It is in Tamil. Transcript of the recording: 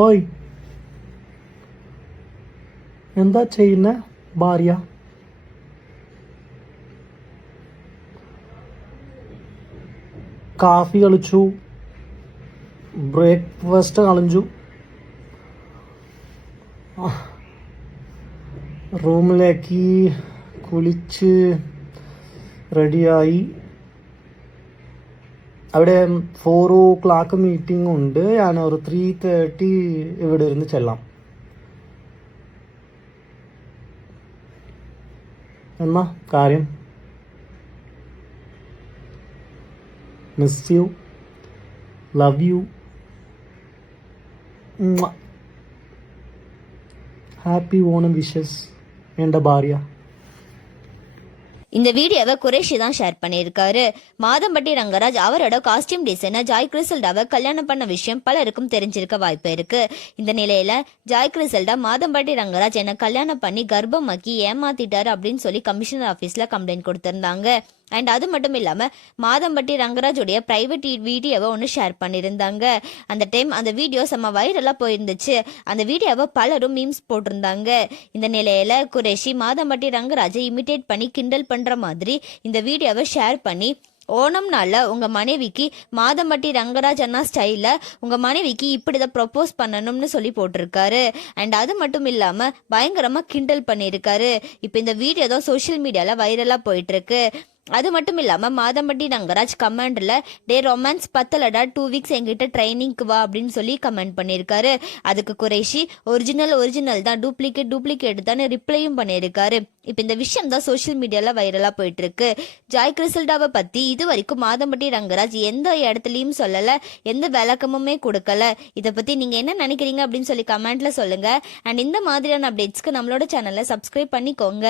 ഓയ് എന്താ ചെയ്യുന്ന ഭാര്യ? കാഫി കളിച്ചു, ബ്രേക്ക്ഫാസ്റ്റ് കളിച്ചു, റൂമിലേക്ക് കുളിച്ച് റെഡിയായി. അവിടെ 4 o'clock മീറ്റിംഗ് ഉണ്ട്. ഞാൻ ഒരു 3:30 ഇവിടെ ഇരുന്ന് ചെല്ലാം. എന്നാ കാര്യം? Miss you, love you, happy Onam wishes என்ற பாரியா. இந்த வீடியோவை குரேஷி தான் ஷேர் பண்ணியிருக்காரு. மாதம்பட்டி ரங்கராஜ் அவரோட காஸ்டியூம் டிசைனர் ஜாய் கிறிசல்டாவை கல்யாணம் பண்ண விஷயம் பலருக்கும் தெரிஞ்சிருக்க வாய்ப்பு இருக்கு. இந்த நிலையில ஜாய் கிறிசல்டா மாதம்பட்டி ரங்கராஜ் என்ன கல்யாணம் பண்ணி கர்ப்பமாக்கி ஏமாத்திட்டாரு அப்படின்னு சொல்லி கமிஷனர் ஆபீஸ்ல கம்ப்ளைண்ட் கொடுத்திருந்தாங்க. அண்ட் அது மட்டும் இல்லாம மாதம்பட்டி ரங்கராஜுடைய பிரைவேட் வீடியோவை ஒன்று ஷேர் பண்ணியிருந்தாங்க. அந்த டைம் அந்த வீடியோ செம்ம வைரலா போயிருந்துச்சு. அந்த வீடியோவை பலரும் மீம்ஸ் போட்டிருந்தாங்க. இந்த நிலையில குரேஷி மாதம்பட்டி ரங்கராஜை இமிட்டேட் பண்ணி கிண்டல் பண்ற மாதிரி இந்த வீடியோவை ஷேர் பண்ணி ஓணம் நாள்ல உங்க மனைவிக்கு மாதம்பட்டி ரங்கராஜ் அண்ணா ஸ்டைல உங்க மனைவிக்கு இப்படிதான் ப்ரொபோஸ் பண்ணணும்னு சொல்லி போட்டிருக்காரு. அண்ட் அது மட்டும் இல்லாம பயங்கரமா கிண்டல் பண்ணியிருக்காரு. இப்ப இந்த வீடியோ தான் சோசியல் மீடியால வைரலா போயிட்டு இருக்கு. அது மட்டும் இல்லாம மாதம்பட்டி ரங்கராஜ் கமெண்ட்ல டே ரொமான்ஸ் பத்தலடா 2 weeks எங்கிட்ட ட்ரைனிங்க்கு வா அப்படின்னு சொல்லி கமெண்ட் பண்ணியிருக்காரு. அதுக்கு குரேஷி ஒரிஜினல் தான், டூப்ளிகேட் தான் ரிப்ளையும் பண்ணியிருக்காரு. இப்ப இந்த விஷயம் தான் சோசியல் மீடியால வைரலா போயிட்டு இருக்கு. ஜாய் கிறிசல்டாவை பத்தி இது வரைக்கும் மாதம்பட்டி ரங்கராஜ் எந்த இடத்துலயும் சொல்லல, எந்த விளக்கமுமே கொடுக்கல. இதை பத்தி நீங்க என்ன நினைக்கிறீங்க அப்படின்னு சொல்லி கமெண்ட்ல சொல்லுங்க. அண்ட் இந்த மாதிரியான அப்டேட்ஸ்க்கு நம்மளோட சேனலை சப்ஸ்கிரைப் பண்ணிக்கோங்க.